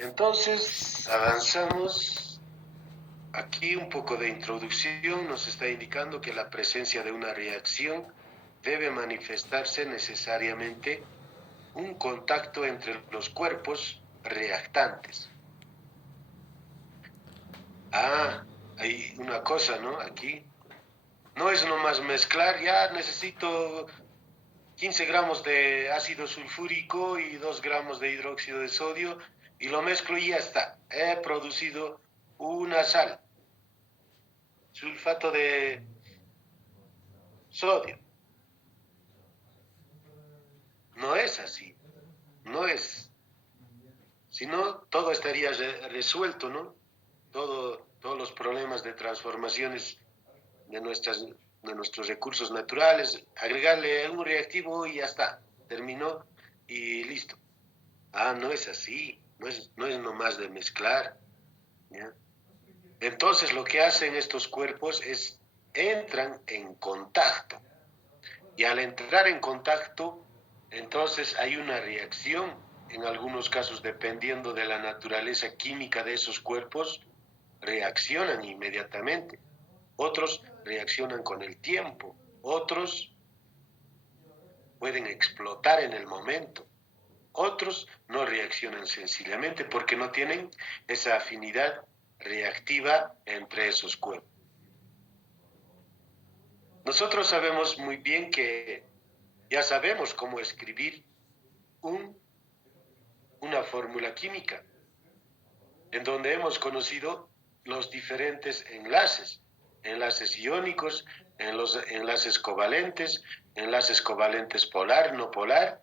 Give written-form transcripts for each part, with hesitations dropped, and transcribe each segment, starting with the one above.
Entonces, avanzamos. Aquí un poco de introducción nos está indicando que la presencia de una reacción debe manifestarse necesariamente un contacto entre los cuerpos reactantes. Hay una cosa, ¿no? Aquí no es nomás mezclar, ya necesito 15 gramos de ácido sulfúrico y 2 gramos de hidróxido de sodio y lo mezclo y ya está. He producido una sal, sulfato de sodio. No es así, no es. Si no, todo estaría resuelto, ¿no? Todos los problemas de transformaciones de nuestros recursos naturales, agregarle un reactivo y ya está, terminó y listo. No es así, no es nomás de mezclar, ¿ya? Entonces lo que hacen estos cuerpos es, entran en contacto, y al entrar en contacto, entonces hay una reacción, en algunos casos dependiendo de la naturaleza química de esos cuerpos, reaccionan inmediatamente. Otros reaccionan con el tiempo, otros pueden explotar en el momento, otros no reaccionan sencillamente porque no tienen esa afinidad reactiva entre esos cuerpos. Nosotros sabemos muy bien que ya sabemos cómo escribir una fórmula química, en donde hemos conocido los diferentes enlaces iónicos, en los enlaces covalentes polar, no polar,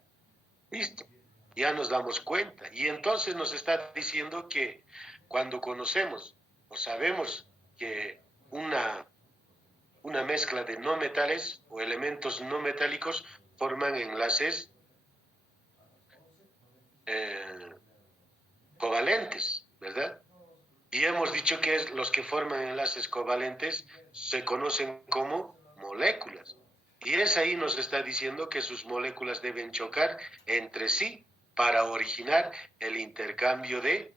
listo, ya nos damos cuenta. Y entonces nos está diciendo que cuando conocemos o sabemos que una mezcla de no metales o elementos no metálicos forman enlaces covalentes, ¿verdad? Y hemos dicho que los que forman enlaces covalentes se conocen como moléculas. Y es ahí nos está diciendo que sus moléculas deben chocar entre sí para originar el intercambio de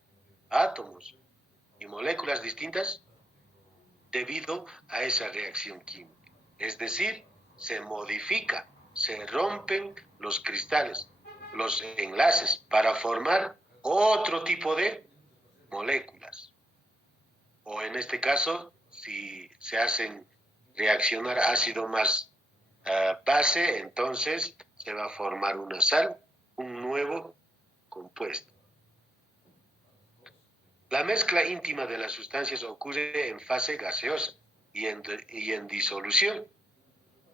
átomos y moléculas distintas debido a esa reacción química. Es decir, se modifica, se rompen los cristales, los enlaces para formar otro tipo de moléculas. O en este caso, si se hacen reaccionar ácido más base, entonces se va a formar una sal, un nuevo compuesto. La mezcla íntima de las sustancias ocurre en fase gaseosa y en disolución.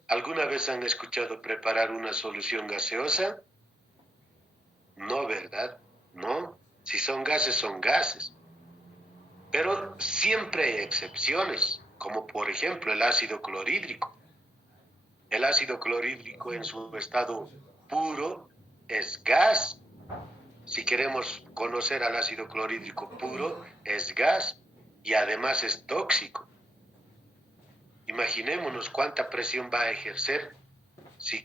¿Alguna vez han escuchado preparar una solución gaseosa? No, ¿verdad? No. Si son gases, son gases. Pero siempre hay excepciones, como por ejemplo el ácido clorhídrico. El ácido clorhídrico en su estado puro es gas. Si queremos conocer al ácido clorhídrico puro, es gas y además es tóxico. Imaginémonos cuánta presión va a ejercer si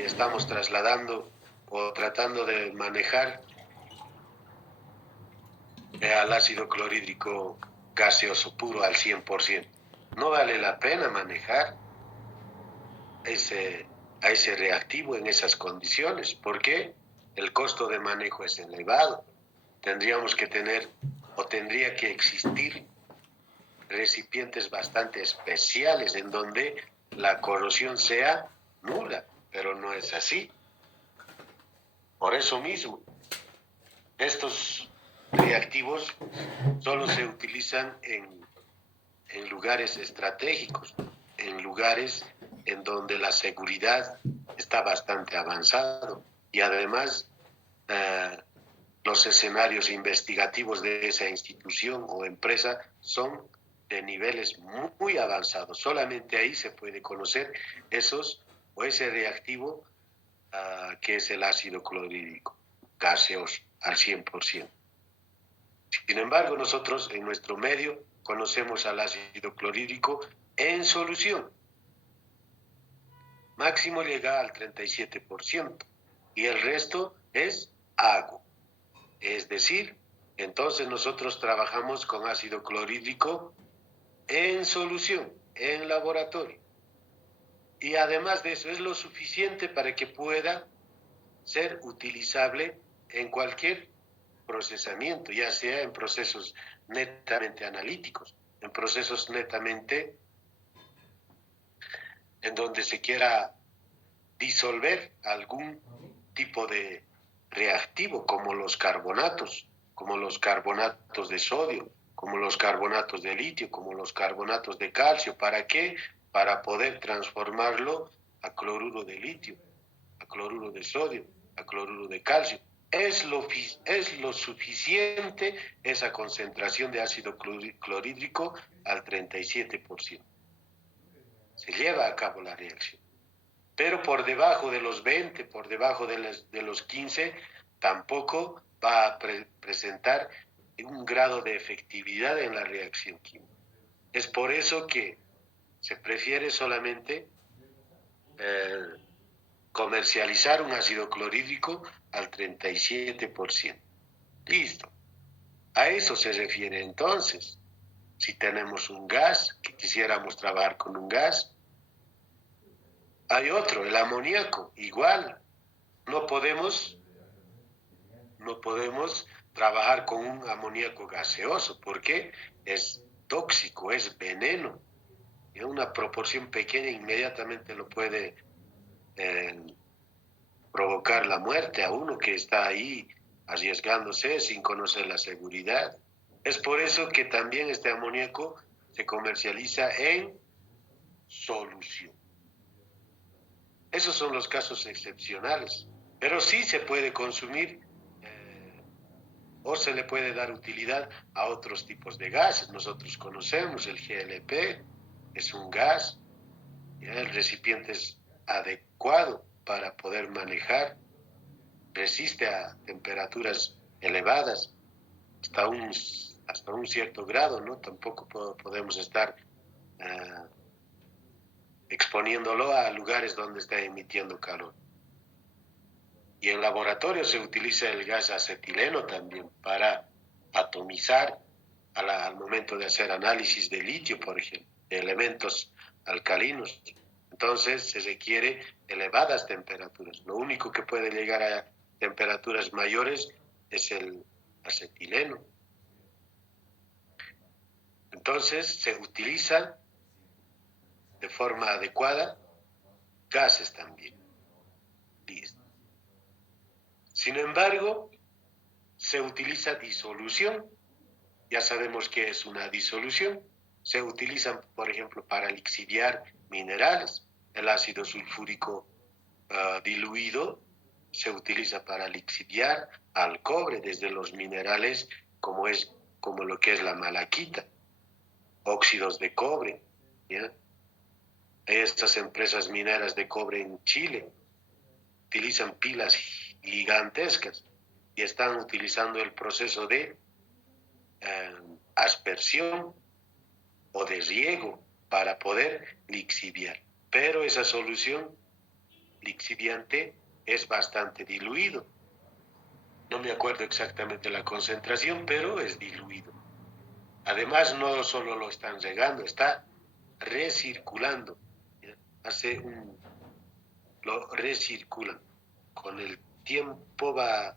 estamos trasladando o tratando de manejar al ácido clorhídrico gaseoso puro al 100%. No vale la pena manejar a ese reactivo en esas condiciones, porque el costo de manejo es elevado. Tendríamos que tener o tendría que existir recipientes bastante especiales en donde la corrosión sea nula, pero no es así. Por eso mismo, estos reactivos solo se utilizan en lugares estratégicos, en lugares en donde la seguridad está bastante avanzado y además los escenarios investigativos de esa institución o empresa son de niveles muy avanzados. Solamente ahí se puede conocer ese reactivo que es el ácido clorhídrico gaseoso al 100%. Sin embargo, nosotros en nuestro medio conocemos al ácido clorhídrico en solución. Máximo llega al 37% y el resto es agua. Es decir, Entonces nosotros trabajamos con ácido clorhídrico en solución, en laboratorio. Y además de eso, es lo suficiente para que pueda ser utilizable en cualquier procesamiento, ya sea en procesos netamente analíticos, en procesos netamente en donde se quiera disolver algún tipo de reactivo, como los carbonatos de sodio, como los carbonatos de litio, como los carbonatos de calcio. ¿Para qué? Para poder transformarlo a cloruro de litio, a cloruro de sodio, a cloruro de calcio. Es lo suficiente esa concentración de ácido clorhídrico al 37%. Se lleva a cabo la reacción. Pero por debajo de los 20, por debajo de los 15, tampoco va a presentar un grado de efectividad en la reacción química. Es por eso que se prefiere solamente comercializar un ácido clorhídrico al 37%. Listo. A eso se refiere entonces. Si tenemos un gas, que quisiéramos trabajar con un gas, hay otro, el amoníaco, igual. No podemos trabajar con un amoníaco gaseoso porque es tóxico, es veneno. En una proporción pequeña inmediatamente lo puede provocar la muerte a uno que está ahí arriesgándose sin conocer la seguridad. Es por eso que también este amoníaco se comercializa en solución. Esos son los casos excepcionales, pero sí se puede consumir o se le puede dar utilidad a otros tipos de gases. Nosotros conocemos el GLP, es un gas, el recipiente es adecuado para poder manejar, resiste a temperaturas elevadas hasta un cierto grado, ¿no? Tampoco podemos estar exponiéndolo a lugares donde está emitiendo calor. Y en laboratorio se utiliza el gas acetileno también para atomizar al momento de hacer análisis de litio, por ejemplo, de elementos alcalinos. Entonces se requiere elevadas temperaturas. Lo único que puede llegar a temperaturas mayores es el acetileno. Entonces se utiliza de forma adecuada gases también. Listo. Sin embargo, se utiliza disolución. Ya sabemos qué es una disolución. Se utilizan, por ejemplo, para lixiviar minerales. El ácido sulfúrico diluido se utiliza para lixiviar al cobre desde los minerales como lo que es la malaquita, óxidos de cobre. ¿Ya? Estas empresas mineras de cobre en Chile utilizan pilas gigantescas y están utilizando el proceso de aspersión o de riego para poder lixiviar. Pero esa solución lixiviante es bastante diluido. No me acuerdo exactamente la concentración, pero es diluido. Además, no solo lo están regando, está recirculando. Lo recirculan. Con el tiempo va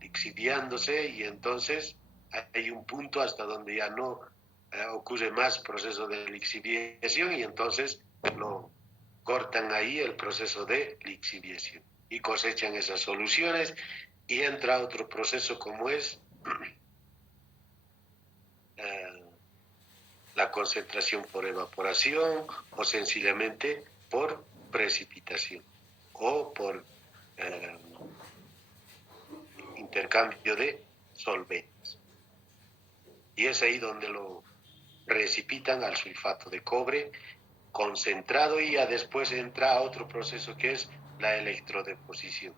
lixiviándose y entonces hay un punto hasta donde ya no ocurre más proceso de lixiviación y entonces lo cortan ahí el proceso de lixiviación y cosechan esas soluciones y entra otro proceso como es la concentración por evaporación o sencillamente por precipitación o por intercambio de solventes. Y es ahí donde lo precipitan al sulfato de cobre concentrado y ya después entra a otro proceso que es la electrodeposición.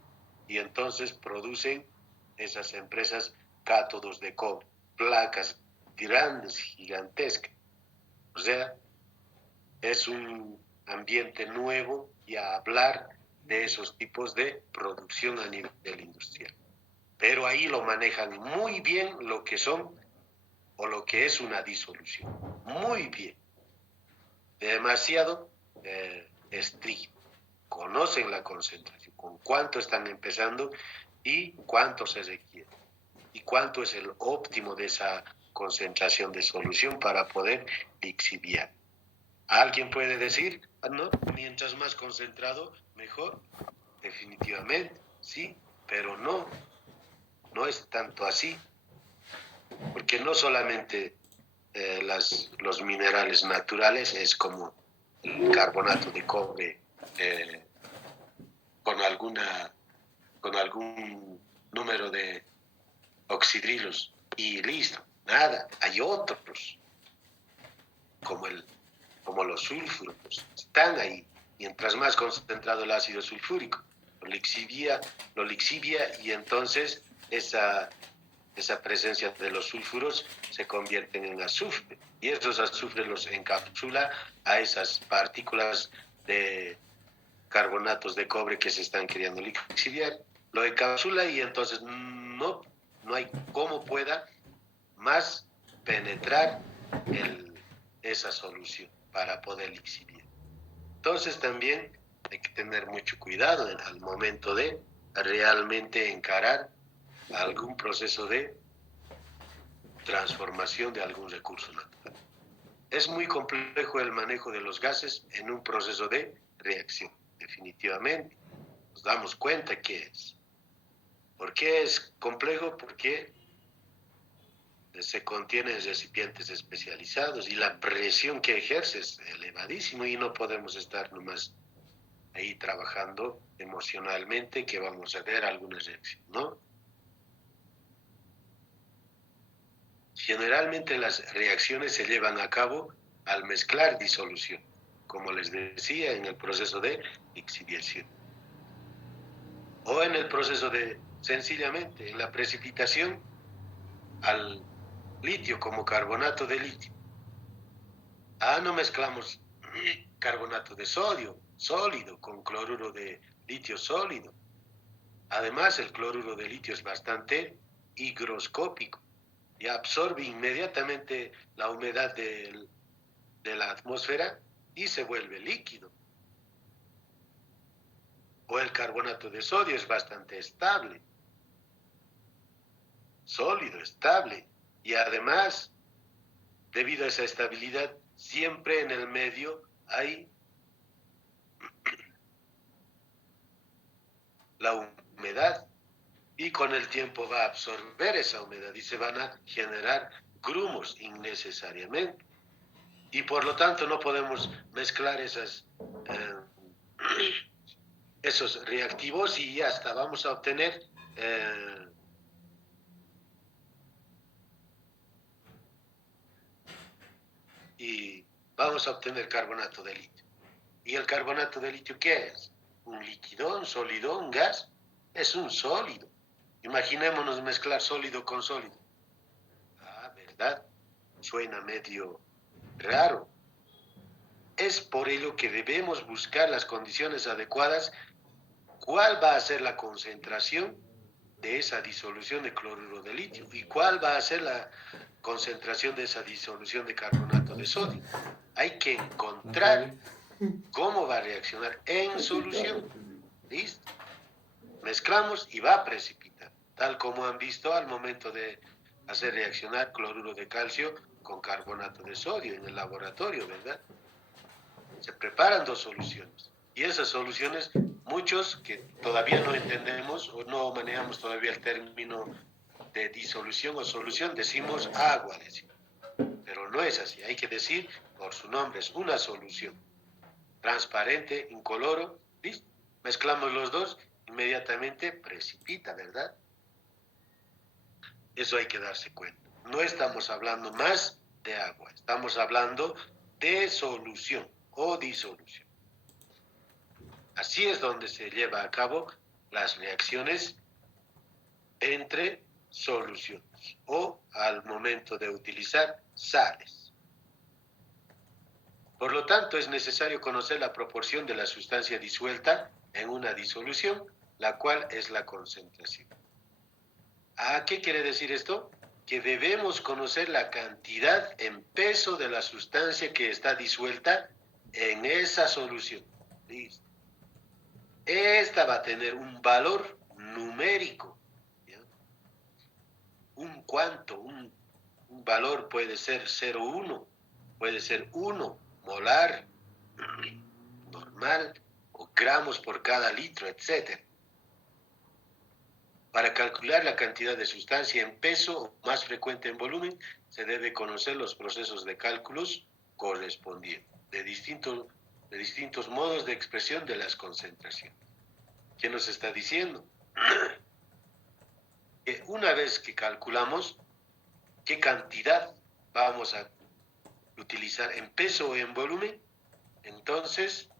Y entonces producen esas empresas cátodos de cobre, placas grandes, gigantescas. O sea, es un ambiente nuevo y a hablar de esos tipos de producción a nivel industrial. Pero pero ahí lo manejan muy bien lo que son o lo que es una disolución. Muy bien. Demasiado estricto. Conocen la concentración, con cuánto están empezando y cuánto se requiere. Y cuánto es el óptimo de esa concentración de solución para poder lixiviar. Alguien puede decir, no, mientras más concentrado, mejor. Definitivamente, sí, pero no es tanto así, porque no solamente los minerales naturales es como el carbonato de cobre con algún número de oxidrilos y listo, nada, hay otros como los sulfuros, están ahí. Mientras más concentrado el ácido sulfúrico, lo lixivia y entonces esa presencia de los sulfuros se convierten en azufre. Y esos azufres los encapsula a esas partículas de carbonatos de cobre que se están queriendo lixiviar. Lo encapsula y entonces no hay cómo pueda más penetrar esa solución para poder lixiviar. Entonces también hay que tener mucho cuidado al momento de realmente encarar algún proceso de transformación de algún recurso natural. Es muy complejo el manejo de los gases en un proceso de reacción, definitivamente. Nos damos cuenta que es. ¿Por qué es complejo? Porque se contiene en recipientes especializados y la presión que ejerce es elevadísima y no podemos estar nomás ahí trabajando emocionalmente que vamos a ver alguna reacción, ¿no? Generalmente las reacciones se llevan a cabo al mezclar disolución, como les decía, en el proceso de lixiviación. O en el proceso de, sencillamente, en la precipitación al litio como carbonato de litio. No mezclamos carbonato de sodio sólido con cloruro de litio sólido. Además, el cloruro de litio es bastante higroscópico y absorbe inmediatamente la humedad de la atmósfera y se vuelve líquido. O el carbonato de sodio es bastante estable, sólido, estable, y además, debido a esa estabilidad, siempre en el medio hay la humedad y con el tiempo va a absorber esa humedad y se van a generar grumos innecesariamente. Y por lo tanto no podemos mezclar esos reactivos y hasta vamos a obtener carbonato de litio. ¿Y el carbonato de litio qué es? ¿Un líquido, un sólido, un gas? Es un sólido. Imaginémonos mezclar sólido con sólido. ¿Verdad? Suena medio raro. Es por ello que debemos buscar las condiciones adecuadas. ¿Cuál va a ser la concentración de esa disolución de cloruro de litio? ¿Y cuál va a ser la concentración de esa disolución de carbonato de sodio? Hay que encontrar cómo va a reaccionar en solución. ¿Listo? Mezclamos y va a precipitar, tal como han visto al momento de hacer reaccionar cloruro de calcio con carbonato de sodio en el laboratorio, ¿verdad? Se preparan dos soluciones y esas soluciones, muchos que todavía no entendemos o no manejamos todavía el término de disolución o solución, decimos agua, pero no es así, hay que decir por su nombre, es una solución transparente, incoloro, ¿listo? Mezclamos los dos, inmediatamente precipita, ¿verdad? Eso hay que darse cuenta. No estamos hablando más de agua, estamos hablando de solución o disolución. Así es donde se lleva a cabo las reacciones entre soluciones o al momento de utilizar sales. Por lo tanto, es necesario conocer la proporción de la sustancia disuelta en una disolución, la cual es la concentración. ¿Qué quiere decir esto? Que debemos conocer la cantidad en peso de la sustancia que está disuelta en esa solución. ¿Listo? Esta va a tener un valor numérico, ¿ya? Un cuánto, un valor puede ser 0,1, puede ser 1 molar normal o gramos por cada litro, etc. Para calcular la cantidad de sustancia en peso o más frecuente en volumen, se debe conocer los procesos de cálculos correspondientes de distintos modos de expresión de las concentraciones. ¿Qué nos está diciendo? Que una vez que calculamos qué cantidad vamos a utilizar en peso o en volumen, entonces,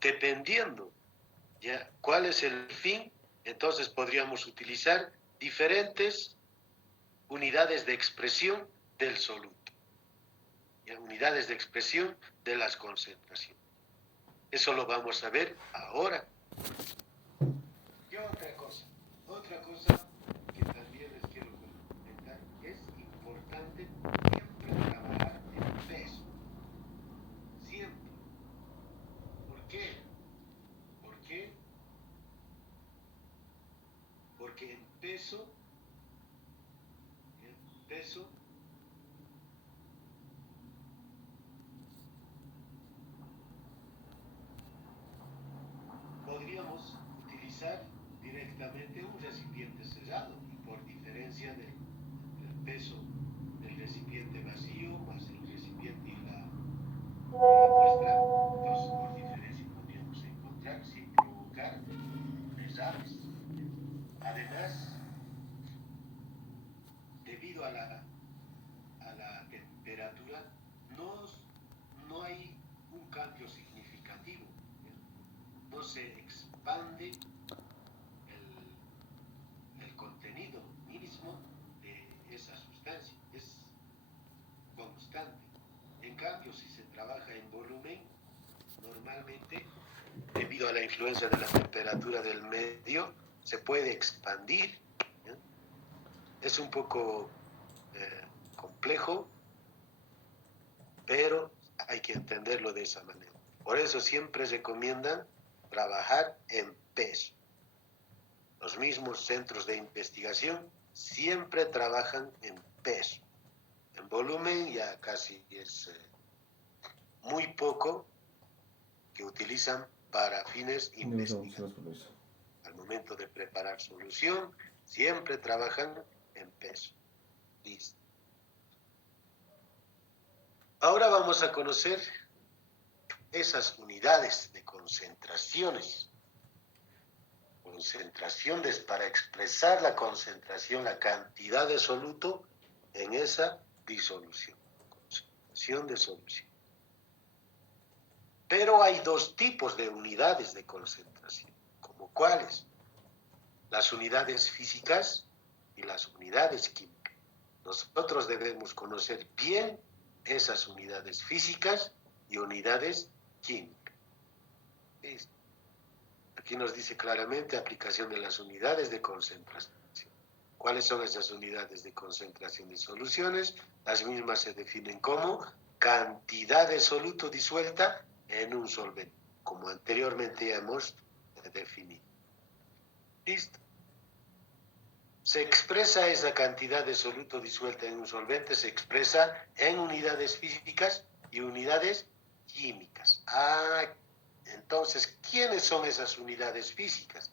dependiendo ya cuál es el fin, entonces podríamos utilizar diferentes unidades de expresión del soluto, ¿ya? Unidades de expresión de las concentraciones. Eso lo vamos a ver ahora. Y otra cosa que también les quiero comentar, es importante siempre trabajar en peso. Siempre. ¿Por qué? ¿Por qué? Porque en peso podríamos utilizar directamente un recipiente cerrado, y por diferencia del peso del recipiente vacío más el recipiente y la muestra, entonces por diferencia podríamos encontrar sin provocar desastres. Además, debido a la temperatura, no hay un cambio significativo, no se expande el contenido mismo de esa sustancia, es constante. En cambio, si se trabaja en volumen, normalmente, debido a la influencia de la temperatura del medio, se puede expandir, ¿ya? Es un poco complejo, pero hay que entenderlo de esa manera. Por eso siempre recomiendan trabajar en peso. Los mismos centros de investigación siempre trabajan en peso. En volumen ya casi es muy poco que utilizan para fines investigativos. Al momento de preparar solución, siempre trabajan en peso. Listo. Ahora vamos a conocer esas unidades de concentraciones. Concentraciones para expresar la concentración, la cantidad de soluto en esa disolución. Concentración de solución. Pero hay dos tipos de unidades de concentración. ¿Como cuáles? Las unidades físicas y las unidades químicas. Nosotros debemos conocer bien esas unidades físicas y unidades químicas. Aquí nos dice claramente aplicación de las unidades de concentración. ¿Cuáles son esas unidades de concentración de soluciones? Las mismas se definen como cantidad de soluto disuelta en un solvente, como anteriormente ya hemos definido. Listo. Se expresa esa cantidad de soluto disuelta en un solvente, se expresa en unidades físicas y unidades químicas. Entonces, ¿quiénes son esas unidades físicas?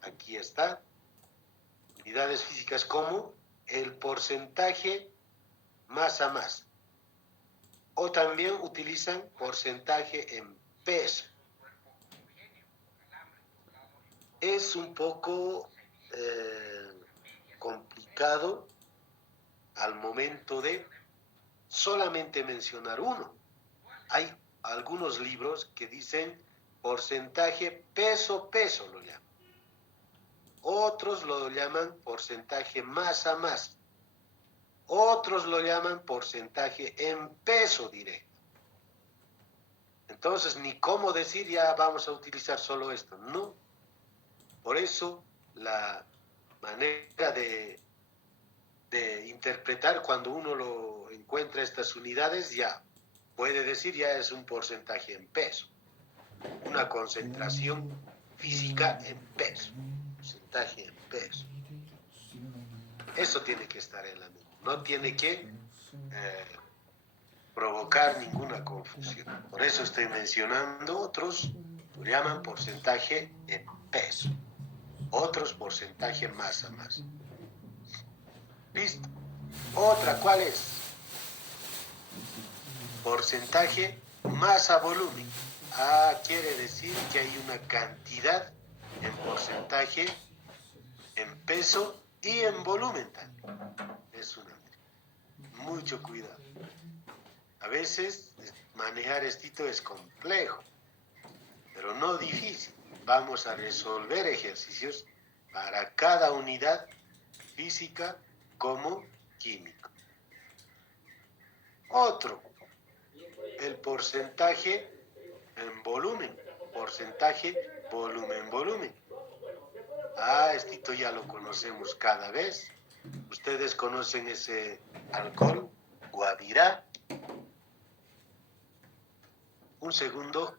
Aquí está. Unidades físicas como el porcentaje masa-masa. O también utilizan porcentaje en peso. Es un poco complicado al momento de solamente mencionar uno. Hay algunos libros que dicen porcentaje peso-peso, lo llaman. Otros lo llaman porcentaje masa-masa. Otros lo llaman porcentaje en peso directo. Entonces, ni cómo decir ya vamos a utilizar solo esto, no. Por eso la manera de interpretar cuando uno lo encuentra estas unidades, ya puede decir ya es un porcentaje en peso, una concentración física en peso, porcentaje en peso. Eso tiene que estar en la mente, no tiene que provocar ninguna confusión. Por eso estoy mencionando, otros lo llaman porcentaje en peso, otros porcentaje masa. ¿Listo? Otra, ¿cuál es? Porcentaje masa-volumen. Quiere decir que hay una cantidad en porcentaje, en peso y en volumen también. Es una mucho cuidado. A veces manejar esto es complejo, pero no difícil. Vamos a resolver ejercicios para cada unidad física como químico. Otro, el porcentaje en volumen, porcentaje volumen. Esto ya lo conocemos cada vez. Ustedes conocen ese alcohol, Guavirá. Un segundo.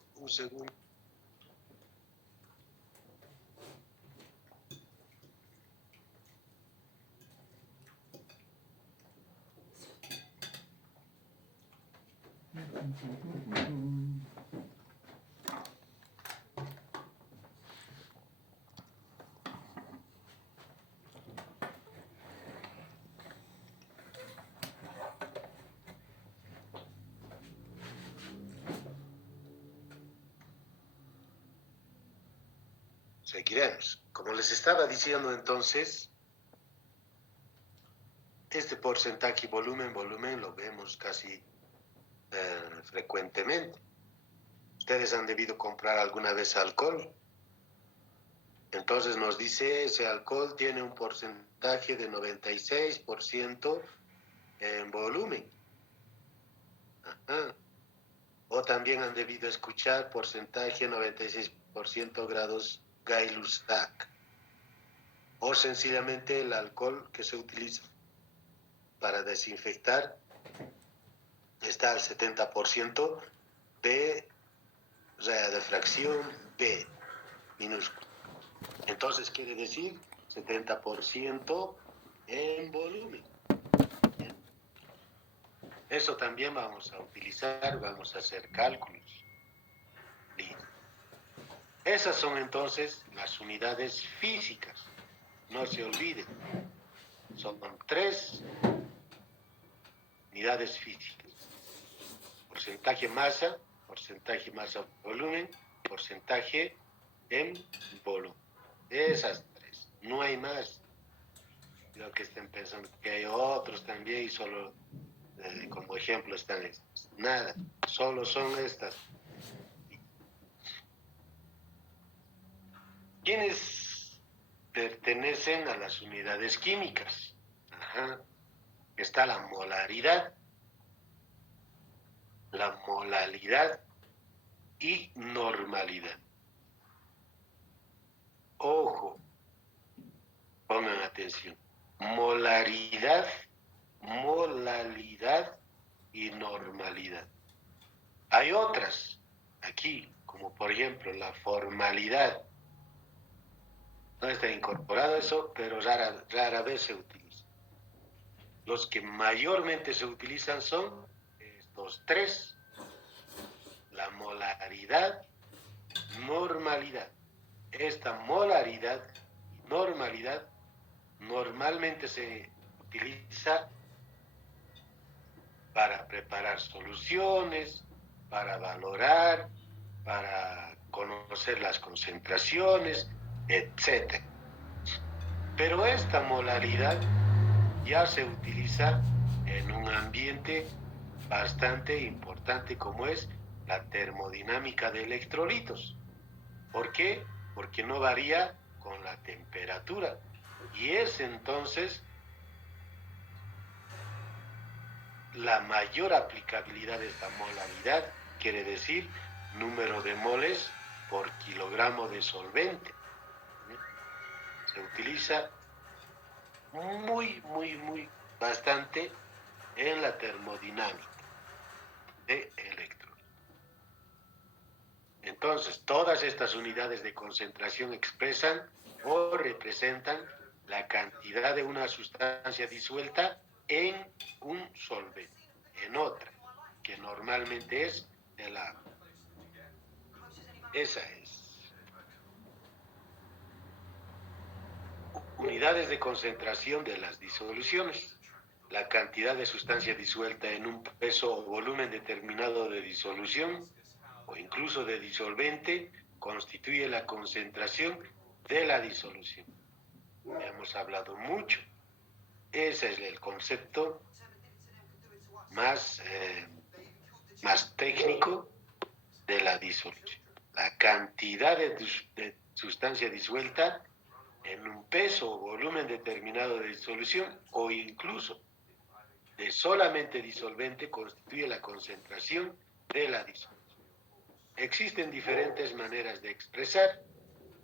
Seguiremos. Como les estaba diciendo entonces, este porcentaje volumen lo vemos casi frecuentemente. Ustedes han debido comprar alguna vez alcohol. Entonces nos dice, ese alcohol tiene un porcentaje de 96% en volumen. O también han debido escuchar porcentaje 96% grados Gay-Lussac. O sencillamente el alcohol que se utiliza para desinfectar está al 70% de fracción B minúscula. Entonces quiere decir 70% en volumen. Bien. Eso también vamos a utilizar, vamos a hacer cálculos. Bien. Esas son entonces las unidades físicas. No se olviden. Son 3 unidades físicas. Porcentaje masa volumen, porcentaje en volumen. Esas 3, no hay más. Lo que estén pensando que hay otros también y solo como ejemplo están estas. Nada, solo son estas. ¿Quiénes pertenecen a las unidades químicas? Está la molaridad y normalidad. Ojo, pongan atención. Molaridad y normalidad. Hay otras aquí, como por ejemplo la formalidad. No está incorporado eso, pero rara vez se utiliza. Los que mayormente se utilizan son estos 3. La molaridad, normalidad. Esta molaridad y normalidad normalmente se utiliza para preparar soluciones, para valorar, para conocer las concentraciones, etc. Pero esta molaridad ya se utiliza en un ambiente bastante importante como es la termodinámica de electrolitos. ¿Por qué? Porque no varía con la temperatura. Y es entonces la mayor aplicabilidad de esta molaridad, quiere decir número de moles por kilogramo de solvente. Se utiliza muy bastante en la termodinámica de electrones. Entonces, todas estas unidades de concentración expresan o representan la cantidad de una sustancia disuelta en un solvente, en otra, que normalmente es el agua. Esa es. Unidades de concentración de las disoluciones. La cantidad de sustancia disuelta en un peso o volumen determinado de disolución o incluso de disolvente constituye la concentración de la disolución. Hemos hablado mucho. Ese es el concepto más técnico de la disolución. La cantidad de sustancia disuelta en un peso o volumen determinado de disolución o incluso de solamente disolvente constituye la concentración de la disolución. Existen diferentes maneras de expresar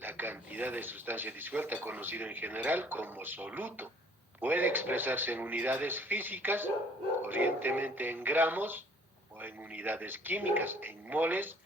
la cantidad de sustancia disuelta, conocido en general como soluto. Puede expresarse en unidades físicas, corrientemente en gramos, o en unidades químicas, en moles.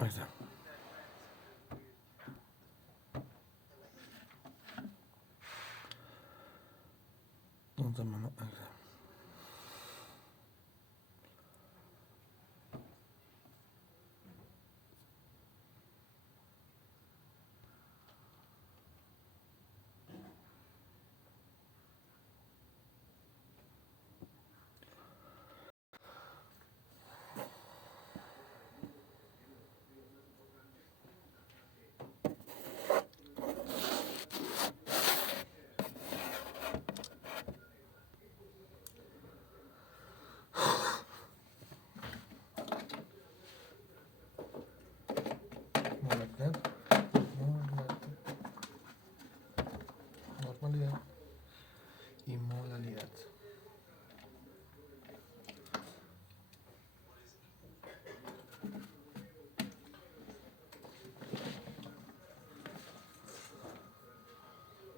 Ahí está. ¿Dónde está, mano? Ahí está. Normalidad y molalidad.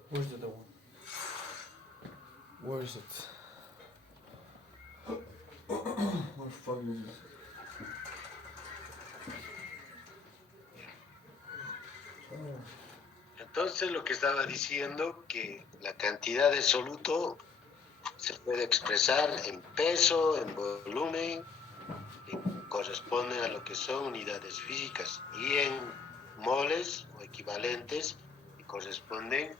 Where's the other one? Where is it? Where the fuck is it? Entonces lo que estaba diciendo, que la cantidad de soluto se puede expresar en peso, en volumen, que corresponde a lo que son unidades físicas, y en moles o equivalentes que corresponden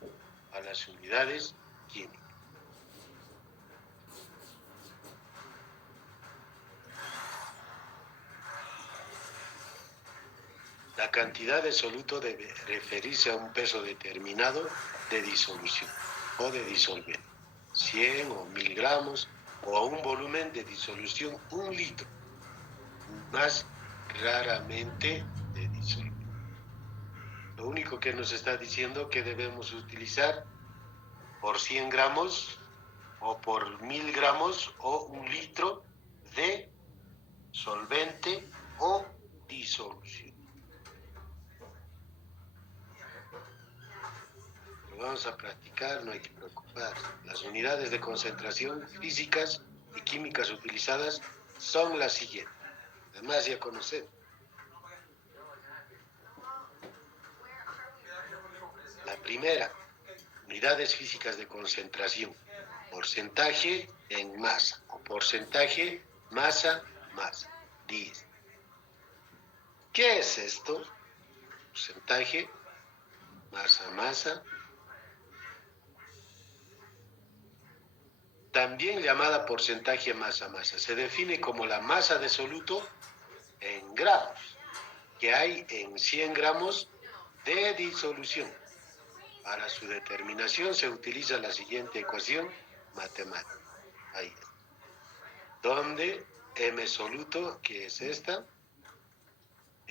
a las unidades químicas. La cantidad de soluto debe referirse a un peso determinado de disolución o de disolvente, 100 o 1000 gramos, o a un volumen de disolución 1 litro, más raramente de disolvente. Lo único que nos está diciendo que debemos utilizar por 100 gramos o por 1000 gramos o 1 litro de solvente o disolución. Lo vamos a practicar, no hay que preocuparse. Las unidades de concentración físicas y químicas utilizadas son las siguientes. Además ya conocemos. La primera, unidades físicas de concentración, porcentaje en masa o porcentaje masa, 10. ¿Qué es esto? Porcentaje masa, también llamada porcentaje masa. Se define como la masa de soluto en gramos que hay en 100 gramos de disolución. Para su determinación se utiliza la siguiente ecuación matemática. Ahí está. Donde M soluto, que es esta,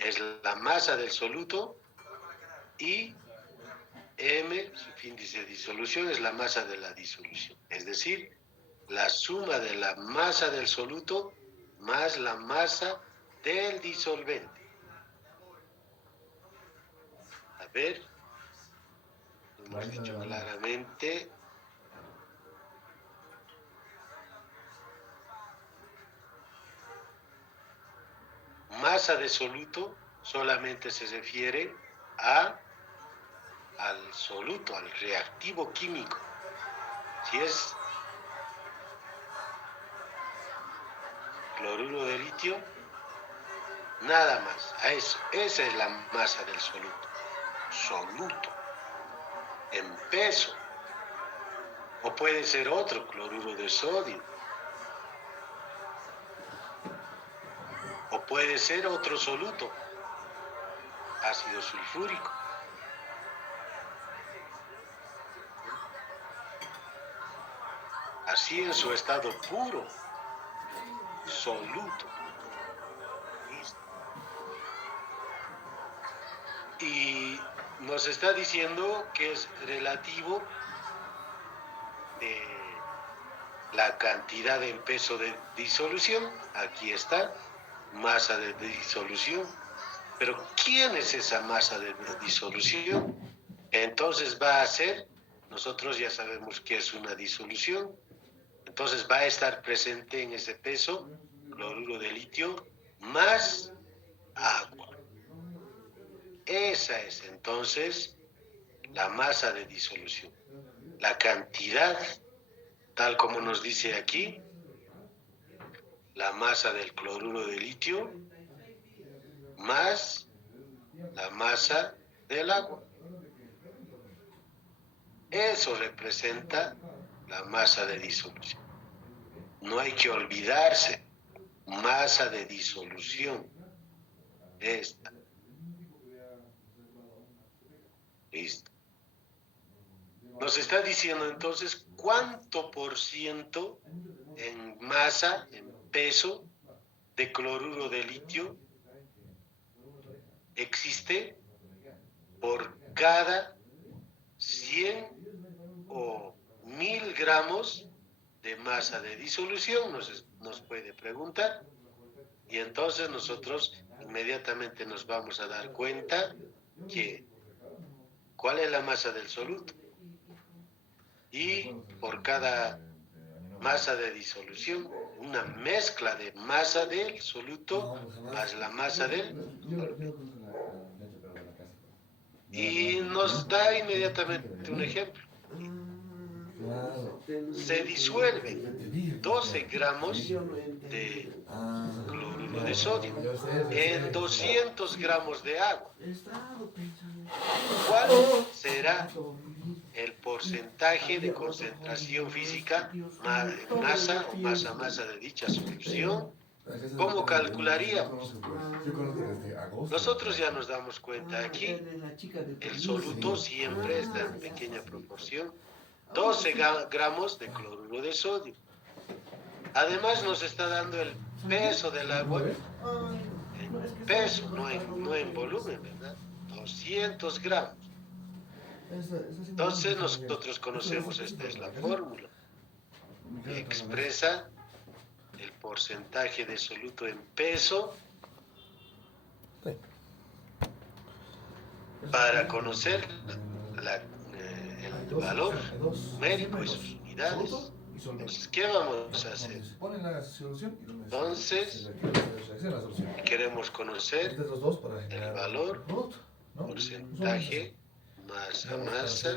es la masa del soluto y M, su índice de disolución, es la masa de la disolución. Es decir, la suma de la masa del soluto más la masa del disolvente. A ver, hemos dicho claramente. Masa de soluto solamente se refiere al soluto, al reactivo químico. Si es cloruro de litio, nada más, a eso. Esa es la masa del soluto. Soluto, en peso. O puede ser otro cloruro de sodio. O puede ser otro soluto, ácido sulfúrico. Así en su estado puro, soluto. Y nos está diciendo que es relativo de la cantidad en peso de disolución. Aquí está, masa de disolución. Pero ¿quién es esa masa de disolución? Entonces va a ser, nosotros ya sabemos que es una disolución, entonces va a estar presente en ese peso cloruro de litio más agua. Esa es entonces la masa de disolución. La cantidad, tal como nos dice aquí, la masa del cloruro de litio más la masa del agua. Eso representa la masa de disolución. No hay que olvidarse, masa de disolución. Esta. Listo. Nos está diciendo entonces cuánto por ciento en masa, en peso de cloruro de litio existe por cada 100 o 1000 gramos de masa de disolución, nos puede preguntar. Y entonces nosotros inmediatamente nos vamos a dar cuenta que cuál es la masa del soluto. Y por cada masa de disolución, una mezcla de masa del soluto más la masa del solvente. Y nos da inmediatamente un ejemplo. Se disuelven 12 gramos de cloruro de sodio en 200 gramos de agua. ¿Cuál será el porcentaje de concentración física, masa o masa de dicha solución? ¿Cómo calcularíamos? Nosotros ya nos damos cuenta aquí, el soluto siempre está en pequeña proporción, 12 gramos de cloruro de sodio. Además nos está dando el peso del agua, en peso, no en volumen, ¿verdad? 200 gramos. Entonces nosotros conocemos, esta es la fórmula, que expresa el porcentaje de soluto en peso para conocer el valor numérico y sus unidades. Entonces, ¿qué vamos a hacer? Entonces, queremos conocer el valor, porcentaje, masa,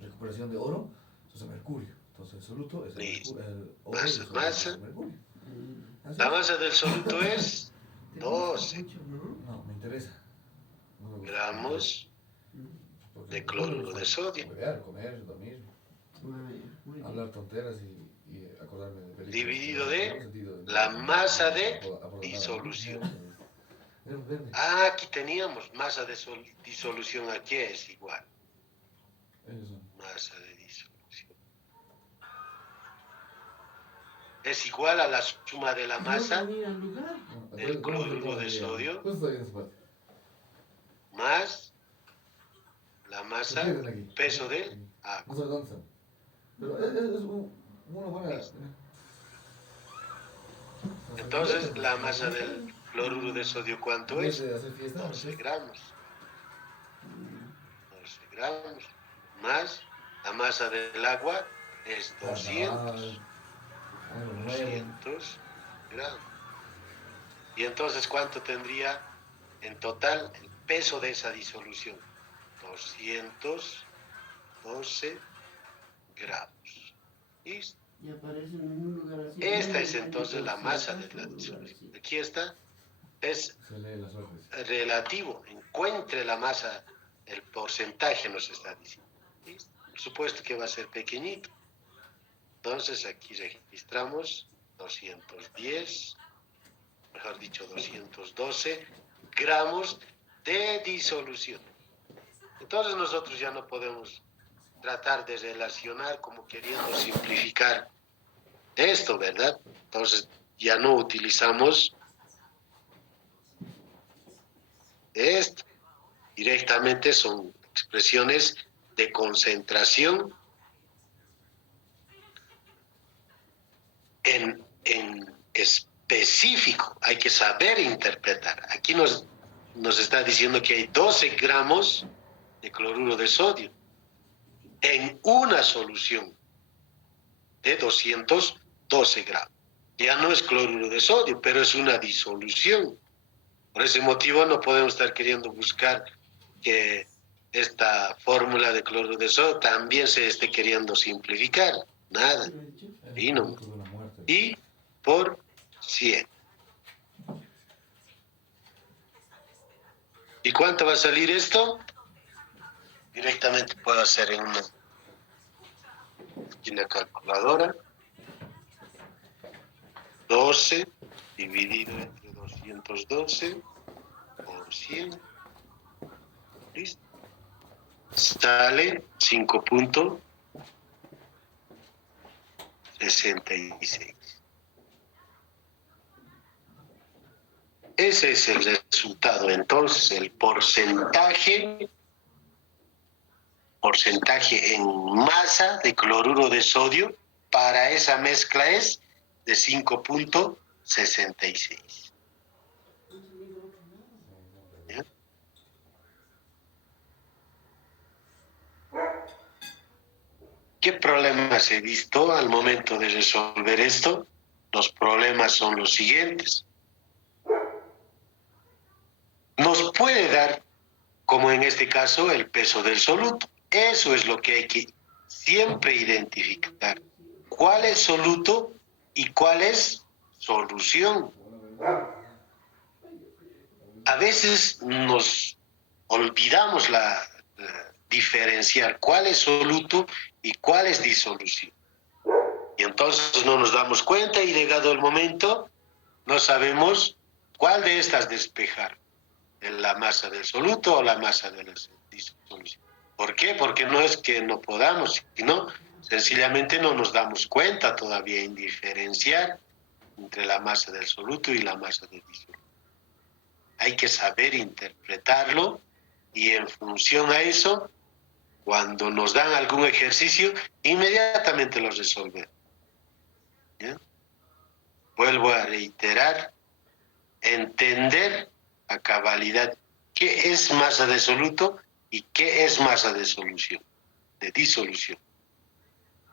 recuperación de oro, entonces mercurio. Entonces el soluto es el oro masa. La masa del soluto es 12 no, me interesa. gramos de cloruro de sodio. Comer, dormir, hablar tonteras y acordarme de películas. Dividido de la masa de disolución. Aquí teníamos masa de disolución, aquí es igual. Masa de disolución. es igual a la suma de la masa del cloruro de sodio más la masa, peso del agua. No sé dónde están. Pero es una buena. Entonces, la masa del cloruro de sodio, ¿cuánto En vez es? de hacer fiesta, 12 gramos. 12 gramos. Más la masa del agua es 200. 200 gramos. Y entonces, ¿cuánto tendría en total el peso de esa disolución? 212 gramos. ¿Listo? Esta es entonces la masa de la disolución. Aquí está. Es relativo. Encuentre la masa, el porcentaje nos está diciendo. ¿Listo? Por supuesto que va a ser pequeñito. Entonces aquí registramos 210, mejor dicho 212 gramos de disolución. Entonces nosotros ya no podemos tratar de relacionar como queriendo simplificar esto, ¿verdad? Entonces ya no utilizamos esto. Directamente son expresiones de concentración en específico. Hay que saber interpretar. Aquí nos está diciendo que hay 12 gramos de cloruro de sodio en una solución de 212 gramos. Ya no es cloruro de sodio, pero es una disolución. Por ese motivo no podemos estar queriendo buscar que esta fórmula de cloruro de sodio también se esté queriendo simplificar. Nada. Y no. Y por 100. ¿Y cuánto va a salir esto? Directamente puedo hacer en una calculadora. 12 dividido entre 212 por 100. ¿Listo? Sale 5.66. Ese es el resultado. Entonces, el porcentaje en masa de cloruro de sodio para esa mezcla es de 5.66. ¿Ya? ¿Qué problemas he visto al momento de resolver esto? Los problemas son los siguientes. Nos puede dar, como en este caso, el peso del soluto. Eso es lo que hay que siempre identificar. ¿Cuál es soluto y cuál es solución? A veces nos olvidamos diferenciar cuál es soluto y cuál es disolución. Y entonces no nos damos cuenta y llegado el momento no sabemos cuál de estas despejar, la masa del soluto o la masa de la disolución. ¿Por qué? Porque no es que no podamos, sino sencillamente no nos damos cuenta todavía en diferenciar entre la masa del soluto y la masa de disolución. Hay que saber interpretarlo y en función a eso, cuando nos dan algún ejercicio, inmediatamente lo resolvemos. ¿Ya? Vuelvo a reiterar, entender a cabalidad qué es masa de soluto y qué es masa de solución, de disolución.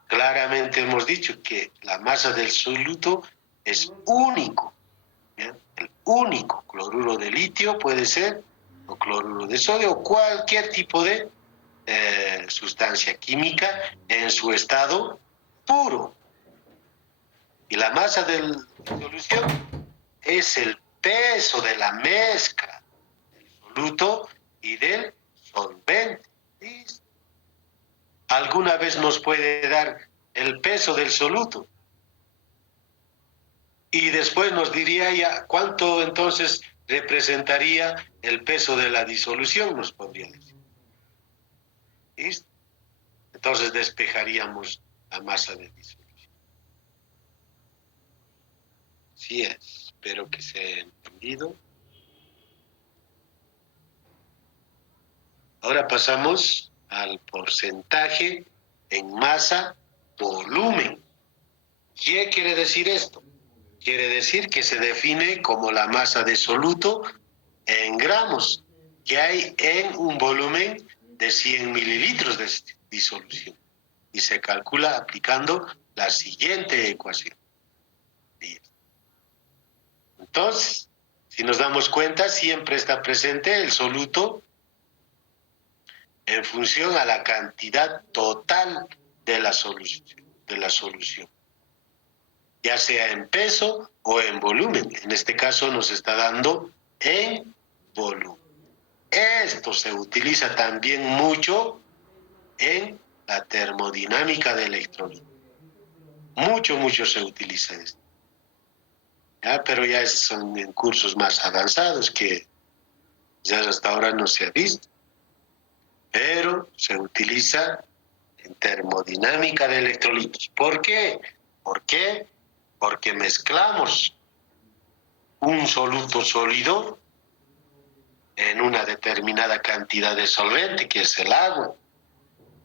Claramente hemos dicho que la masa del soluto es único. ¿Ya? El único cloruro de litio puede ser, o cloruro de sodio, o cualquier tipo de sustancia química en su estado puro. Y la masa de la solución es el peso de la mezcla del soluto y del solvente. ¿Listo? ¿Alguna vez nos puede dar el peso del soluto? Y después nos diría ya cuánto entonces representaría el peso de la disolución, nos podría decir. ¿Listo? Entonces despejaríamos la masa de disolución. Así es, espero que se haya entendido. Ahora pasamos al porcentaje en masa, volumen. ¿Qué quiere decir esto? Quiere decir que se define como la masa de soluto en gramos que hay en un volumen de 100 mililitros de disolución. Y se calcula aplicando la siguiente ecuación. Entonces, si nos damos cuenta, siempre está presente el soluto en función a la cantidad total de la solución, ya sea en peso o en volumen. En este caso nos está dando en volumen. Esto se utiliza también mucho en la termodinámica de electrolito. Mucho se utiliza esto. ¿Ya? Pero ya son en cursos más avanzados que ya hasta ahora no se ha visto. Pero se utiliza en termodinámica de electrolitos. ¿Por qué? ¿Por qué? Porque mezclamos un soluto sólido en una determinada cantidad de solvente, que es el agua.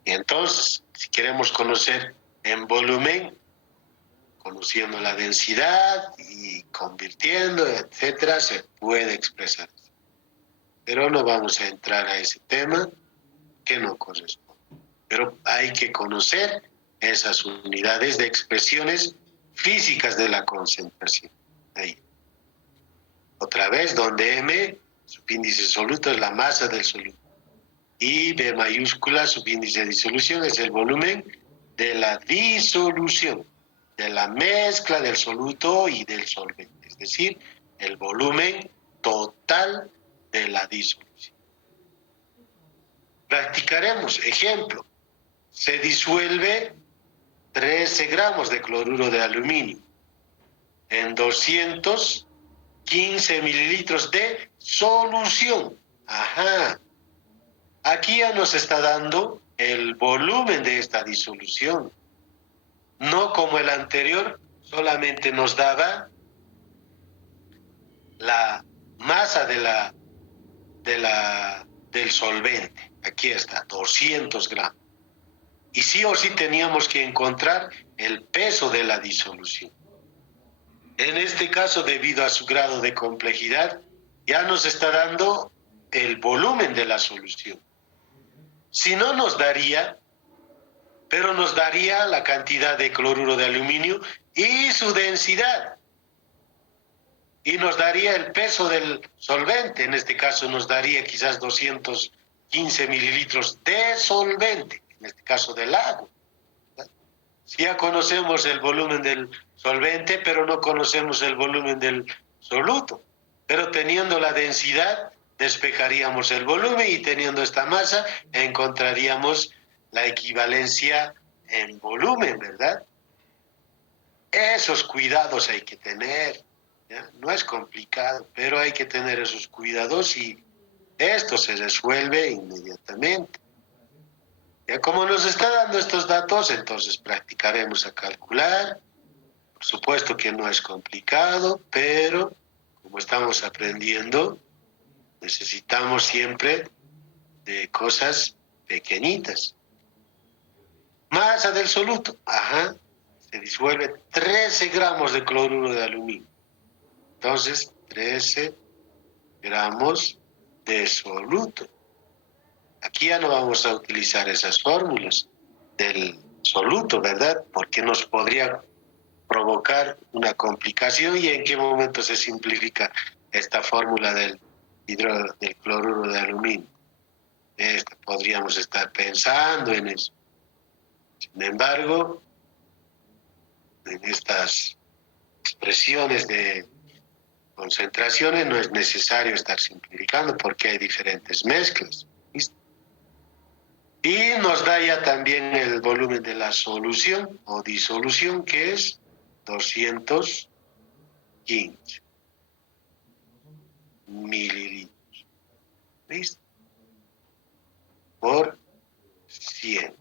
Y entonces, si queremos conocer en volumen, conociendo la densidad y convirtiendo, etcétera, se puede expresar. Pero no vamos a entrar a ese tema que no corresponde. Pero hay que conocer esas unidades de expresiones físicas de la concentración. Ahí. Otra vez, donde M, subíndice soluto, es la masa del soluto. Y B mayúscula, subíndice de disolución, es el volumen de la disolución, de la mezcla del soluto y del solvente. Es decir, el volumen total de la disolución. Practicaremos, ejemplo, se disuelve 13 gramos de cloruro de aluminio en 215 mililitros de solución. Ajá. Aquí ya nos está dando el volumen de esta disolución. No como el anterior, solamente nos daba la masa del solvente. Aquí está, 200 gramos. Y sí o sí teníamos que encontrar el peso de la disolución. En este caso, debido a su grado de complejidad, ya nos está dando el volumen de la solución. Si no nos daría, pero nos daría la cantidad de cloruro de aluminio y su densidad. Y nos daría el peso del solvente, en este caso nos daría quizás 215 mililitros de solvente, en este caso del agua. Si ya conocemos el volumen del solvente, pero no conocemos el volumen del soluto. Pero teniendo la densidad, despejaríamos el volumen y teniendo esta masa, encontraríamos la equivalencia en volumen, ¿verdad? Esos cuidados hay que tener, ¿ya? No es complicado, pero hay que tener esos cuidados y esto se resuelve inmediatamente. Ya como nos está dando estos datos, entonces practicaremos a calcular. Por supuesto que no es complicado, pero como estamos aprendiendo, necesitamos siempre de cosas pequeñitas. Masa del soluto, ajá, se disuelve 13 gramos de cloruro de aluminio. Entonces, 13 gramos de soluto. Aquí ya no vamos a utilizar esas fórmulas del soluto, ¿verdad? Porque nos podría provocar una complicación y en qué momento se simplifica esta fórmula del cloruro de aluminio. Podríamos estar pensando en eso. Sin embargo, en estas expresiones de concentraciones no es necesario estar simplificando porque hay diferentes mezclas. ¿Listo? Y nos da ya también el volumen de la solución o disolución, que es 215 mililitros. ¿Listo? Por 100.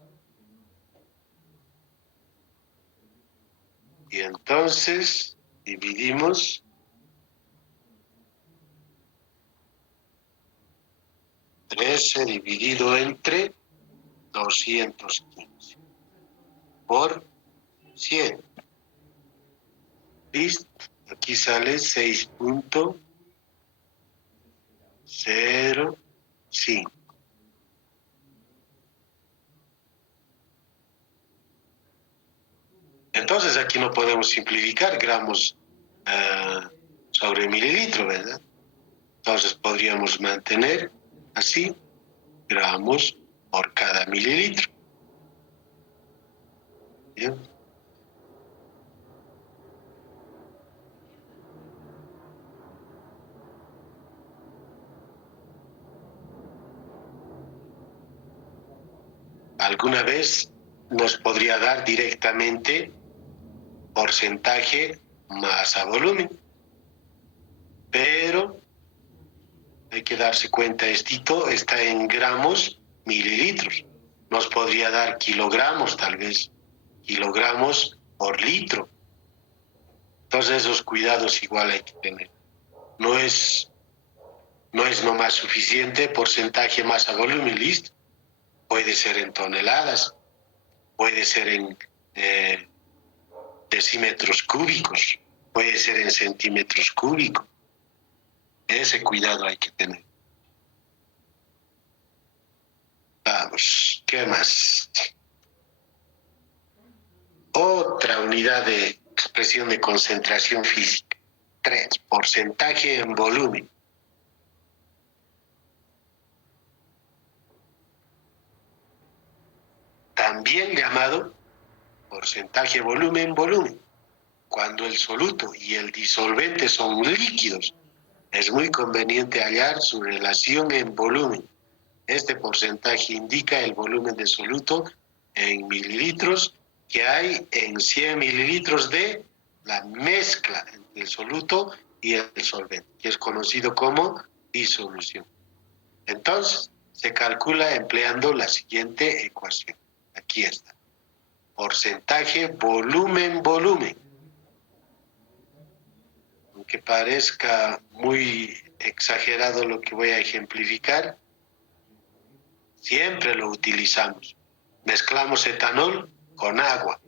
Y entonces Dividimos 13 dividido entre 215 por 100. ¿Listo? Aquí sale 6.05. Entonces aquí no podemos simplificar gramos sobre mililitro, ¿verdad? Entonces podríamos mantener así gramos por cada mililitro. ¿Bien? Alguna vez nos podría dar directamente porcentaje masa volumen, pero hay que darse cuenta, esto está en gramos mililitros, nos podría dar kilogramos tal vez, kilogramos por litro. Entonces esos cuidados igual hay que tener. No es nomás suficiente porcentaje masa volumen, listo. Puede ser en toneladas, puede ser en decímetros cúbicos, puede ser en centímetros cúbicos. Ese cuidado hay que tener. Vamos, ¿qué más? Otra unidad de expresión de concentración física. 3. Porcentaje en volumen. También llamado porcentaje volumen. Cuando el soluto y el disolvente son líquidos, es muy conveniente hallar su relación en volumen. Este porcentaje indica el volumen de soluto en mililitros que hay en 100 mililitros de la mezcla entre el soluto y el solvente, que es conocido como disolución. Entonces, se calcula empleando la siguiente ecuación. Aquí está. Porcentaje volumen. Aunque parezca muy exagerado lo que voy a ejemplificar, siempre lo utilizamos. Mezclamos etanol con agua.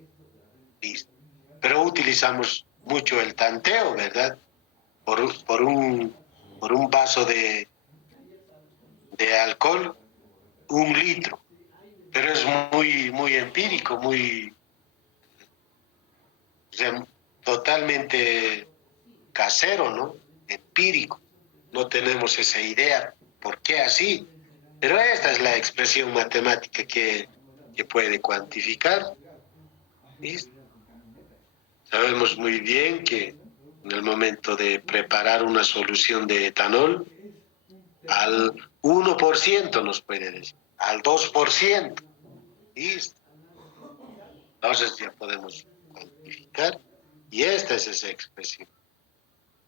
Listo. Pero utilizamos mucho el tanteo, ¿verdad? Por un vaso de alcohol, 1 litro. Pero es muy empírico, o sea, totalmente casero, ¿no? Empírico. No tenemos esa idea. ¿Por qué así? Pero esta es la expresión matemática que puede cuantificar. ¿Listo? Sabemos muy bien que en el momento de preparar una solución de etanol, al 1% nos puede decir, al 2%. ¿Listo? Entonces ya podemos cuantificar. Y esta es esa expresión.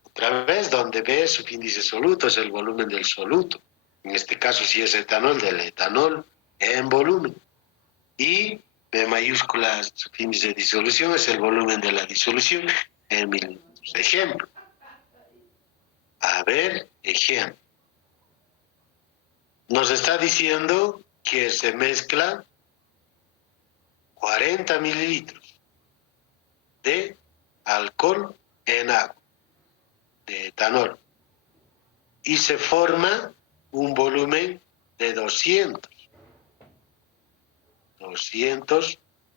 Otra vez, donde B su índice soluto es el volumen del soluto. En este caso, si es etanol, del etanol en volumen. Y B mayúscula, su índice de disolución es el volumen de la disolución en mililitros. Ejemplo. A ver, ejemplo. Nos está diciendo que se mezcla 40 mililitros de alcohol en agua, de etanol, y se forma un volumen de 200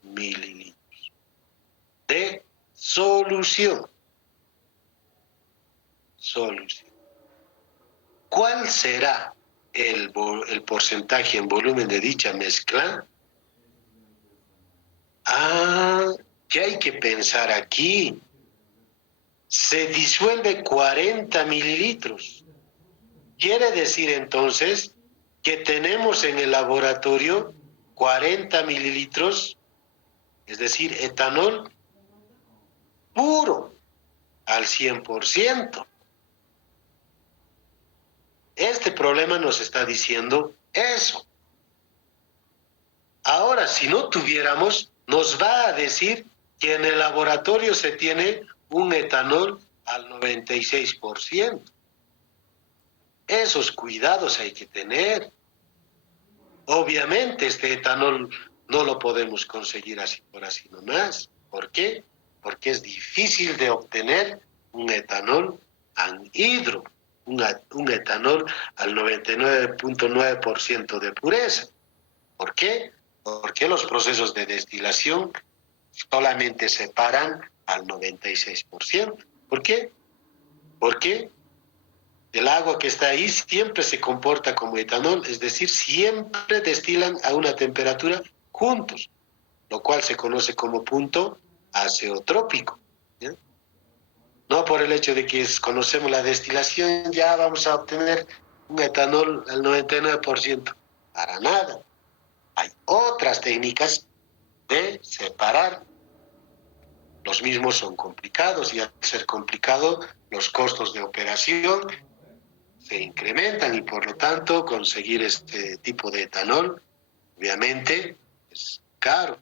mililitros de solución. ¿Cuál será el porcentaje en volumen de dicha mezcla? ¿Qué hay que pensar aquí? Se disuelve 40 mililitros. Quiere decir entonces que tenemos en el laboratorio 40 mililitros, es decir, etanol puro, al 100%. Este problema nos está diciendo eso. Ahora, si no tuviéramos, nos va a decir que en el laboratorio se tiene un etanol al 96%. Esos cuidados hay que tener. Obviamente este etanol no lo podemos conseguir así por así nomás. ¿Por qué? Porque es difícil de obtener un etanol anhidro, un etanol al 99.9% de pureza. ¿Por qué? Porque los procesos de destilación solamente separan al 96%. ¿Por qué? Porque el agua que está ahí siempre se comporta como etanol, es decir, siempre destilan a una temperatura juntos, lo cual se conoce como punto azeotrópico. ¿Ya? No por el hecho de que conocemos la destilación ya vamos a obtener un etanol al 99%. Para nada. Hay otras técnicas de separar. Los mismos son complicados y al ser complicado, los costos de operación se incrementan y por lo tanto conseguir este tipo de etanol obviamente es caro.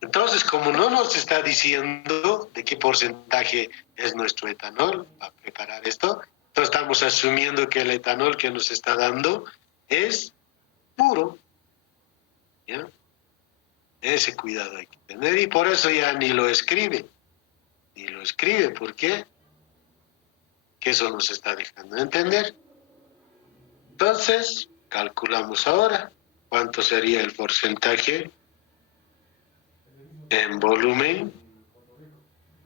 Entonces, como no nos está diciendo de qué porcentaje es nuestro etanol para preparar esto, entonces estamos asumiendo que el etanol que nos está dando es puro. ¿Ya? Ese cuidado hay que tener y por eso ya ni lo escribe. Ni lo escribe, ¿por qué? Que eso nos está dejando de entender. Entonces, calculamos ahora cuánto sería el porcentaje en volumen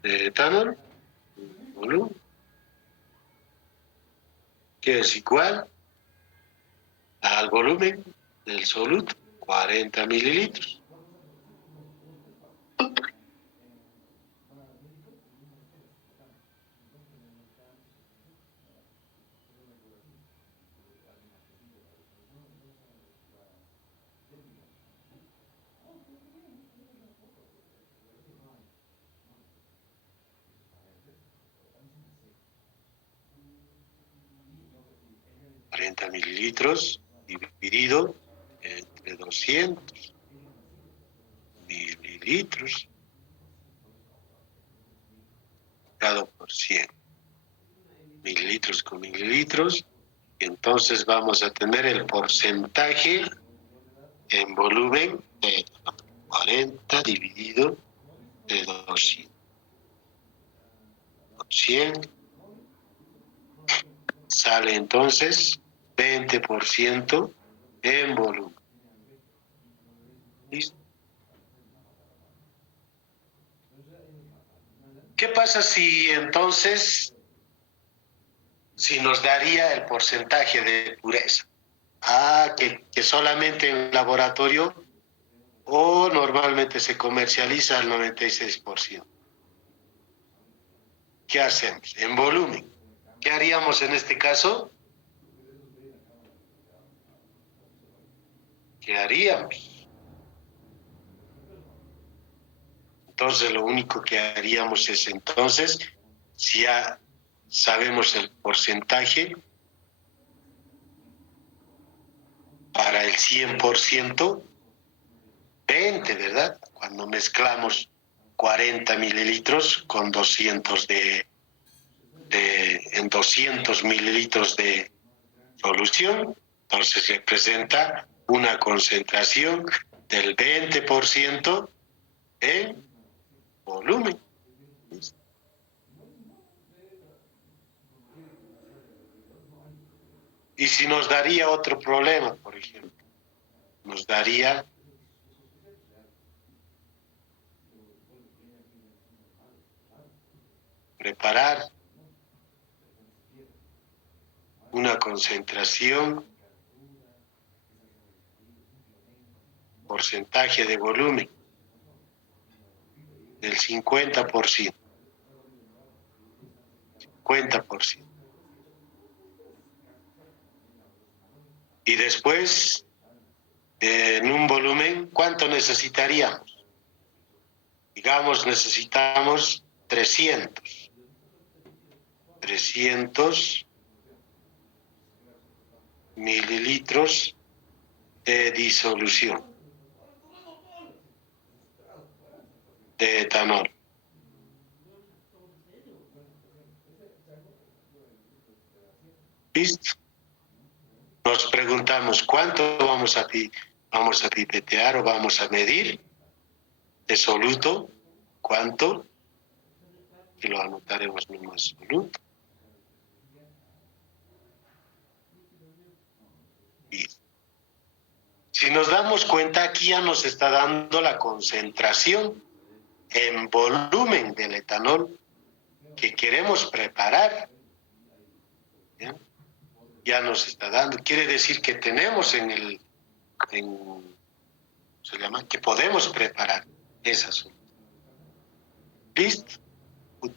de etanol, volumen, que es igual al volumen del soluto, 40 mililitros. Mililitros dividido entre 200 mililitros cada por 100 mililitros con mililitros, y entonces vamos a tener el porcentaje en volumen de 40 dividido de 200 por 100 sale entonces 20% en volumen. ¿Listo? ¿Qué pasa si entonces, si nos daría el porcentaje de pureza? Que solamente en laboratorio o normalmente se comercializa al 96%. ¿Qué hacemos? En volumen. ¿Qué haríamos en este caso? ¿Qué haríamos? Entonces lo único que haríamos es entonces, si ya sabemos el porcentaje, para el 100%, 20, ¿verdad? Cuando mezclamos 40 mililitros con 200 en 200 mililitros de solución, entonces representa una concentración del 20% en volumen. Y si nos daría otro problema, por ejemplo, nos daría preparar una concentración, porcentaje de volumen del 50%. 50%. Y después, en un volumen, ¿cuánto necesitaríamos? Digamos, necesitamos 300 mililitros de disolución de etanol. ¿Listo? Nos preguntamos cuánto vamos a pipetear o vamos a medir de soluto, cuánto, y lo anotaremos nomás soluto. Y si nos damos cuenta, aquí ya nos está dando la concentración en volumen del etanol que queremos preparar. ¿Bien? Ya nos está dando. Quiere decir que tenemos que podemos preparar esa solución. ¿Listo?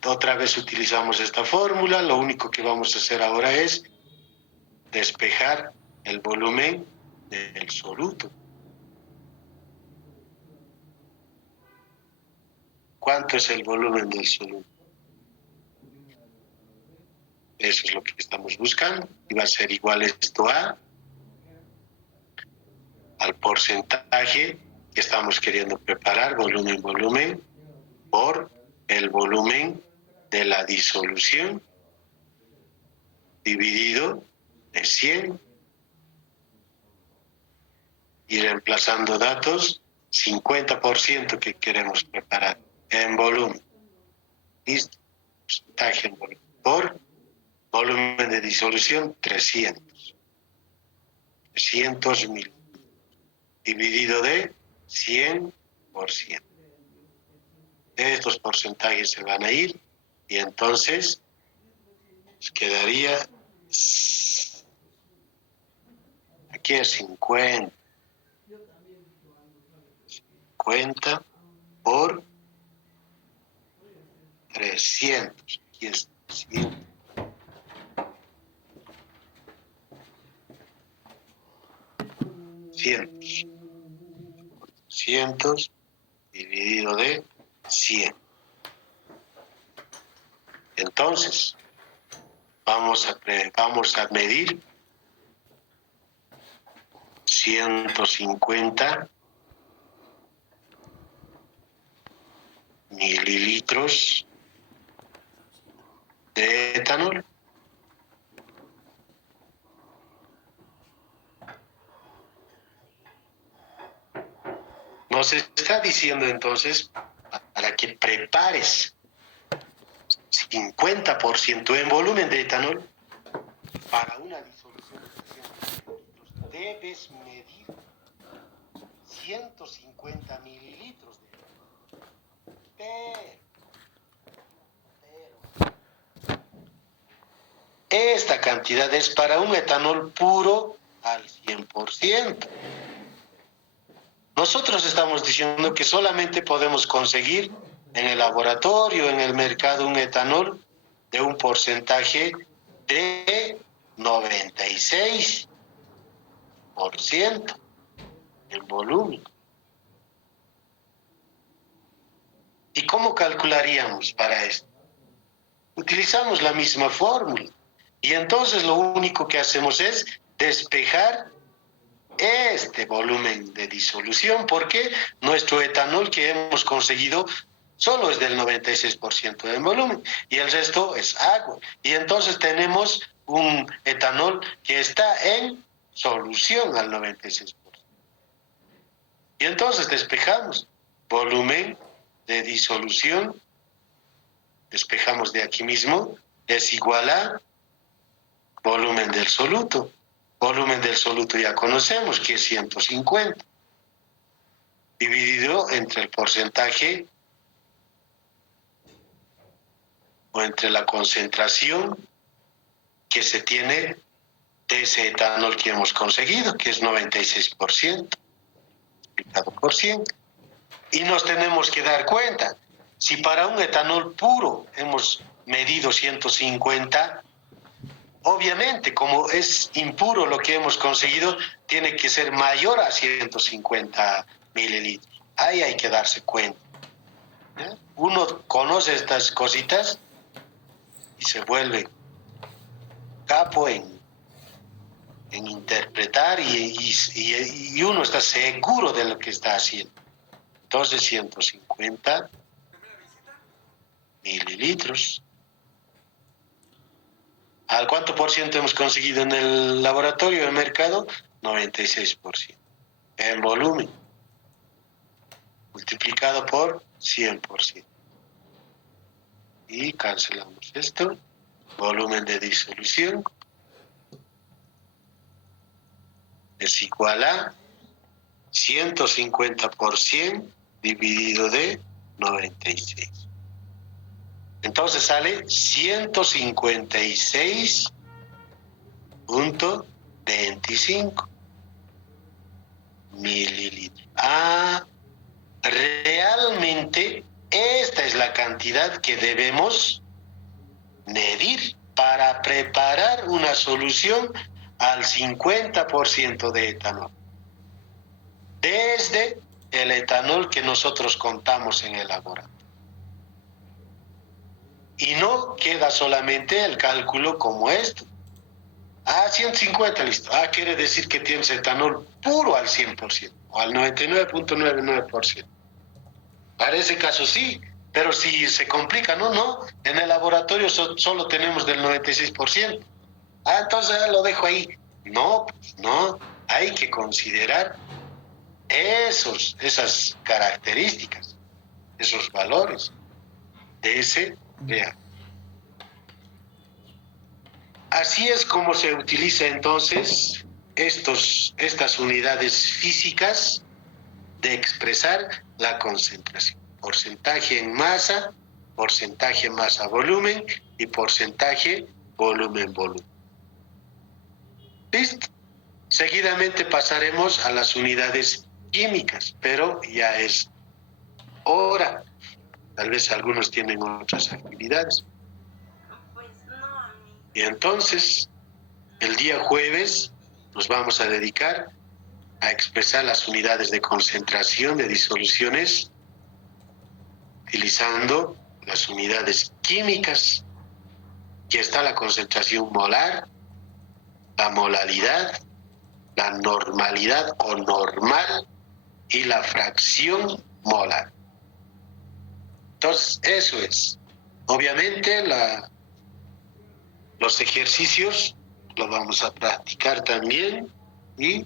Otra vez utilizamos esta fórmula. Lo único que vamos a hacer ahora es despejar el volumen del soluto. ¿Cuánto es el volumen del soluto? Eso es lo que estamos buscando. Y va a ser igual esto al porcentaje que estamos queriendo preparar, volumen, por el volumen de la disolución dividido de 100. Y reemplazando datos, 50% que queremos preparar en volumen. ¿Listo? Porcentaje en volumen. Por volumen de disolución, 300. 300.000. Dividido de 100%. Estos porcentajes se van a ir y entonces nos quedaría aquí es 50 por 300. Aquí es 100. Cientos dividido de 100. Entonces, vamos a medir 150 mililitros de etanol. Nos está diciendo entonces para que prepares 50% en volumen de etanol para una disolución de 300 mililitros. Debes medir 150 mililitros de etanol. Pero esta cantidad es para un etanol puro al 100%. Nosotros estamos diciendo que solamente podemos conseguir en el laboratorio, en el mercado, un etanol de un porcentaje de 96% en volumen. ¿Y cómo calcularíamos para esto? Utilizamos la misma fórmula. Y entonces lo único que hacemos es despejar este volumen de disolución, porque nuestro etanol que hemos conseguido solo es del 96% en volumen y el resto es agua. Y entonces tenemos un etanol que está en solución al 96%. Y entonces despejamos volumen de disolución, despejamos de aquí mismo, es igual a volumen del soluto. Volumen del soluto ya conocemos que es 150, dividido entre el porcentaje o entre la concentración que se tiene de ese etanol que hemos conseguido, que es 96%, multiplicado por 100. Y nos tenemos que dar cuenta, si para un etanol puro hemos medido 150, obviamente, como es impuro lo que hemos conseguido, tiene que ser mayor a 150 mililitros. Ahí hay que darse cuenta. Uno conoce estas cositas y se vuelve capo en interpretar y uno está seguro de lo que está haciendo. Entonces, 150 mililitros ¿Al cuánto por ciento hemos conseguido en el laboratorio, en el mercado? 96%. En volumen, multiplicado por 100%. Y cancelamos esto. Volumen de disolución es igual a 150% dividido de 96. Entonces sale 156.25 mililitros. Realmente esta es la cantidad que debemos medir para preparar una solución al 50% de etanol. Desde el etanol que nosotros contamos en el laboratorio. Y no queda solamente el cálculo como esto. 150, listo. Quiere decir que tienes etanol puro al 100% o al 99.99%. Para ese caso sí, pero si se complica, no. En el laboratorio solo tenemos del 96%. Entonces lo dejo ahí. No, pues no. Hay que considerar esas características, esos valores de ese reactor. Así es como se utiliza entonces estas unidades físicas de expresar la concentración. Porcentaje en masa, porcentaje masa-volumen y porcentaje volumen-volumen. ¿Listo? Seguidamente pasaremos a las unidades químicas, pero ya es hora. Tal vez algunos tienen otras actividades. Y entonces, el día jueves nos vamos a dedicar a expresar las unidades de concentración de disoluciones utilizando las unidades químicas. Aquí está la concentración molar, la molaridad, la normalidad o normal y la fracción molar. Entonces, eso es. Obviamente, los ejercicios los vamos a practicar también y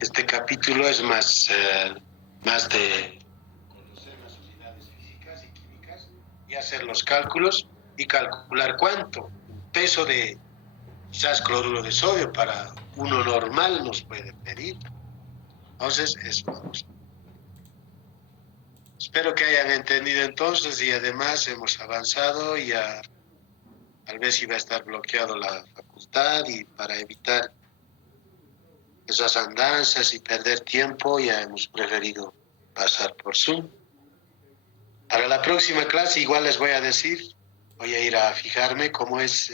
este capítulo es más de conocer las unidades físicas y químicas y hacer los cálculos y calcular cuánto peso de quizás cloruro de sodio para uno normal nos puede pedir. Entonces, eso vamos. Espero que hayan entendido entonces y además hemos avanzado y tal vez iba a estar bloqueado la facultad y para evitar esas andanzas y perder tiempo ya hemos preferido pasar por Zoom. Para la próxima clase igual les voy a decir, voy a ir a fijarme cómo es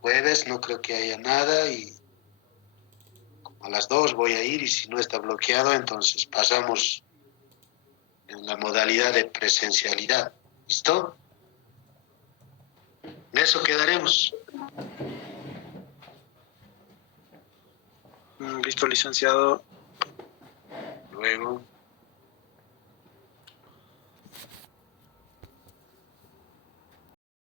jueves, no creo que haya nada y como a las 2 voy a ir y si no está bloqueado entonces pasamos en la modalidad de presencialidad. ¿Listo? En eso quedaremos. Listo, licenciado. Luego.